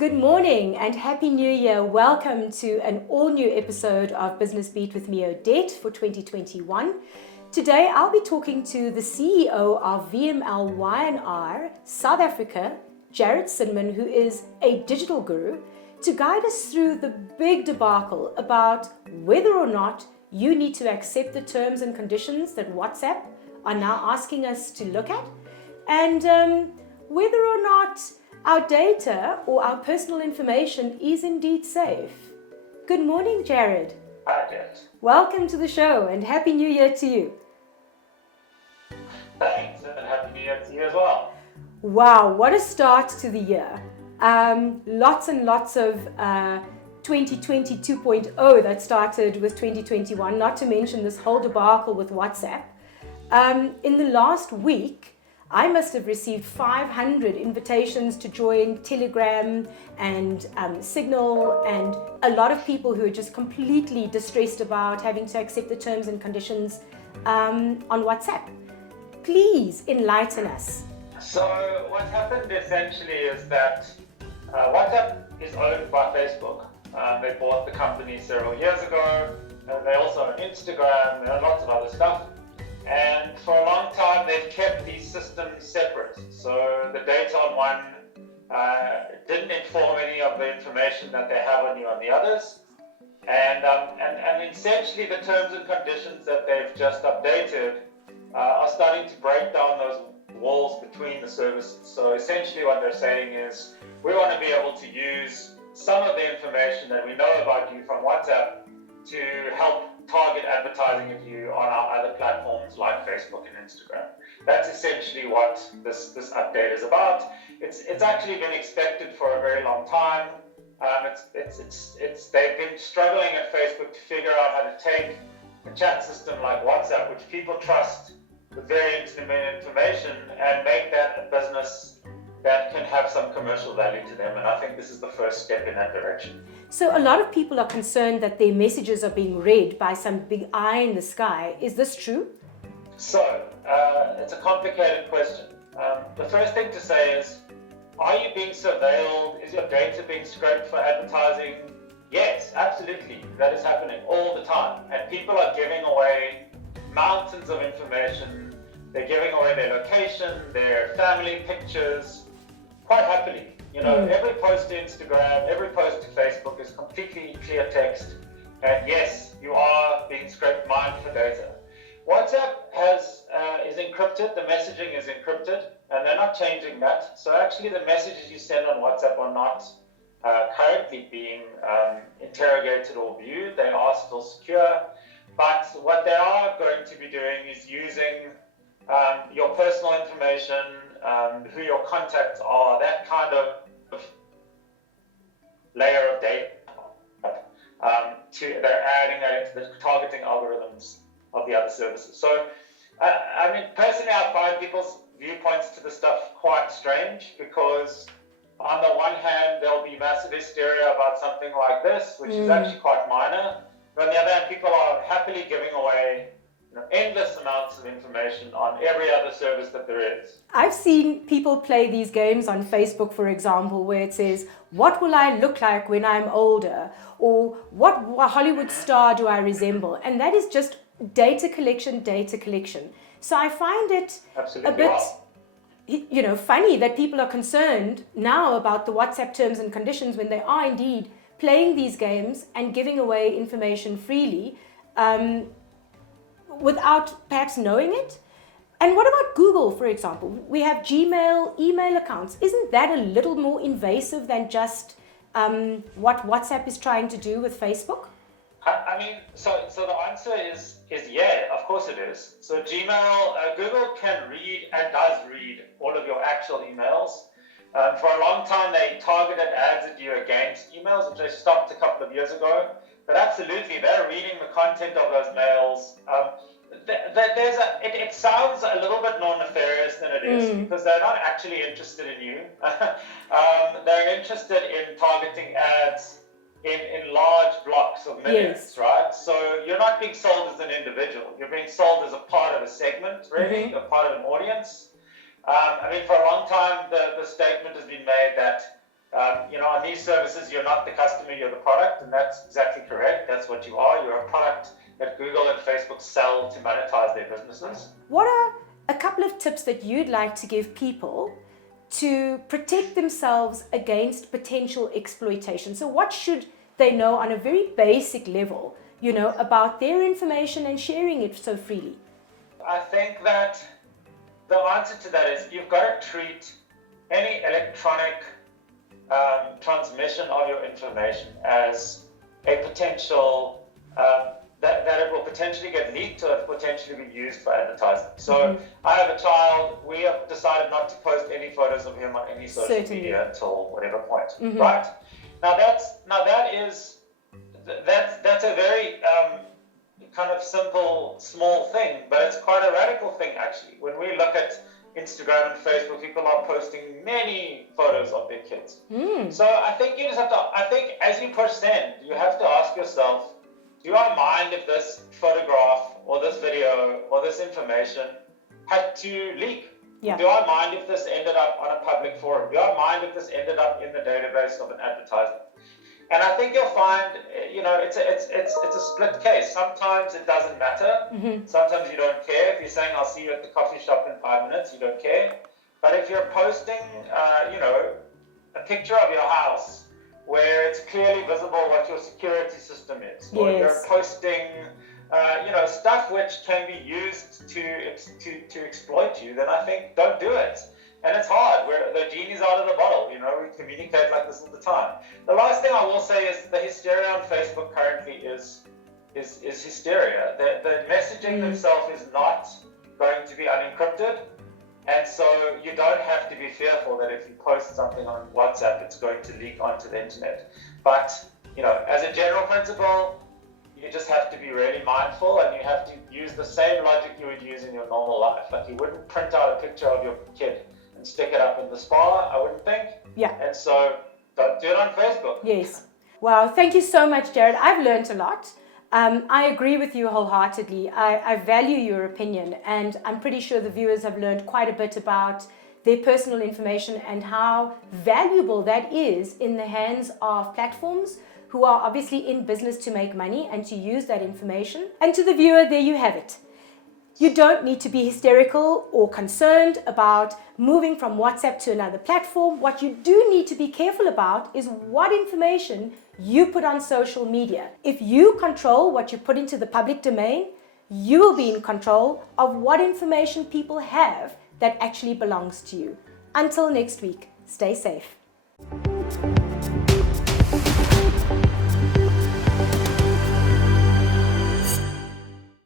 Good morning and Happy New Year. Welcome to an all-new episode of Business Beat with me, Odette, for 2021. Today, I'll be talking to the CEO of VML Y&R South Africa, Jared Sinman, who is a digital guru, to guide us through the big debacle about whether or not you need to accept the terms and conditions that WhatsApp are now asking us to look at, and whether or not our data or our personal information is indeed safe. Good morning, Jared. Hi, Odette. Welcome to the show and Happy New Year to you. Thanks, and Happy New Year to you as well. Wow, what a start to the year. Lots and lots of 2020 2.0 that started with 2021, not to mention this whole debacle with WhatsApp. In the last week, I must have received 500 invitations to join Telegram and Signal, and a lot of people who are just completely distressed about having to accept the terms and conditions on WhatsApp. Please enlighten us. So what happened essentially is that WhatsApp is owned by Facebook. They bought the company several years ago. They also own Instagram and lots of other stuff. And for a long time, they've kept these systems separate. So the data on one didn't inform any of the information that they have on you on the others. And essentially, the terms and conditions that they've just updated are starting to break down those walls between the services. So essentially, what they're saying is, we want to be able to use some of the information that we know about you from WhatsApp to help target advertising of you on our other platforms like Facebook and Instagram. That's essentially what this update is about. It's actually been expected for a very long time. They've been struggling at Facebook to figure out how to take a chat system like WhatsApp, which people trust with very intimate information, and make that a business that can have some commercial value to them. And I think this is the first step in that direction. So a lot of people are concerned that their messages are being read by some big eye in the sky. Is this true? So, it's a complicated question. The first thing to say is, are you being surveilled? Is your data being scraped for advertising? Yes, absolutely. That is happening all the time. And people are giving away mountains of information. They're giving away their location, their family pictures, quite happily. You know, every post to Instagram, every post to Facebook is completely clear text. And yes, you are being scraped mined for data. WhatsApp is encrypted, the messaging is encrypted, and they're not changing that. So actually the messages you send on WhatsApp are not currently being interrogated or viewed. They are still secure. But what they are going to be doing is using your personal information, who your contacts are, that kind of layer of data. They're adding that into the targeting algorithms of the other services. So, I mean, personally, I find people's viewpoints to the stuff quite strange, because on the one hand, there'll be massive hysteria about something like this, which is actually quite minor. But on the other hand, people are happily giving away endless amounts of information on every other service that there is. I've seen people play these games on Facebook, for example, where it says, what will I look like when I'm older? Or what Hollywood star do I resemble? And that is just data collection. So I find it Absolutely a bit, funny that people are concerned now about the WhatsApp terms and conditions when they are indeed playing these games and giving away information freely, without perhaps knowing it. And what about Google, for example? We have Gmail, email accounts. Isn't that a little more invasive than just what WhatsApp is trying to do with Facebook? I mean, so the answer is yeah, of course it is. So Gmail, Google can read and does read all of your actual emails. For a long time, they targeted ads at you against emails, which they stopped a couple of years ago. But absolutely, they're reading the content of those mails. It sounds a little bit more nefarious than it is, because they're not actually interested in you. They're interested in targeting ads in large blocks of millions, right? So you're not being sold as an individual. You're being sold as a part of a segment, really, a part of an audience. I mean, for a long time, the statement has been made that On these services, you're not the customer, you're the product, and that's exactly correct. That's what you are. You're a product that Google and Facebook sell to monetize their businesses. What are a couple of tips that you'd like to give people to protect themselves against potential exploitation? So what should they know on a very basic level, about their information and sharing it so freely? I think that the answer to that is you've got to treat any electronic transmission of your information as a potential, that it will potentially get leaked or potentially be used for advertising. So I have a child, we have decided not to post any photos of him on any social media until whatever point, right? Now that's a very kind of simple, small thing, but it's quite a radical thing actually. When we look at Instagram and Facebook, people are posting many photos of their kids. So I think you just have to, as you push send, you have to ask yourself, do I mind if this photograph or this video or this information had to leak? Yeah. Do I mind if this ended up on a public forum? Do I mind if this ended up in the database of an advertisement? And I think you'll find, it's a split case. Sometimes it doesn't matter. Sometimes you don't care. If you're saying, I'll see you at the coffee shop in 5 minutes, you don't care. But if you're posting, a picture of your house where it's clearly visible what your security system is, or you're posting, stuff which can be used to exploit you, then I think don't do it. And it's hard. The genie's out of the bottle. We communicate like this all the time. The last thing I will say is the hysteria on Facebook currently is hysteria. The messaging themselves is not going to be unencrypted, and so you don't have to be fearful that if you post something on WhatsApp, it's going to leak onto the internet. But as a general principle, you just have to be really mindful, and you have to use the same logic you would use in your normal life. Like you wouldn't print out a picture of your kid and stick it up in the spa, I wouldn't think. Yeah. And so don't do it on Facebook. Yes. Wow, thank you so much, Jared. I've learned a lot. I agree with you wholeheartedly. I value your opinion, and I'm pretty sure the viewers have learned quite a bit about their personal information and how valuable that is in the hands of platforms who are obviously in business to make money and to use that information. And to the viewer, there you have it. You don't need to be hysterical or concerned about moving from WhatsApp to another platform. What you do need to be careful about is what information you put on social media. If you control what you put into the public domain, you will be in control of what information people have that actually belongs to you. Until next week, stay safe.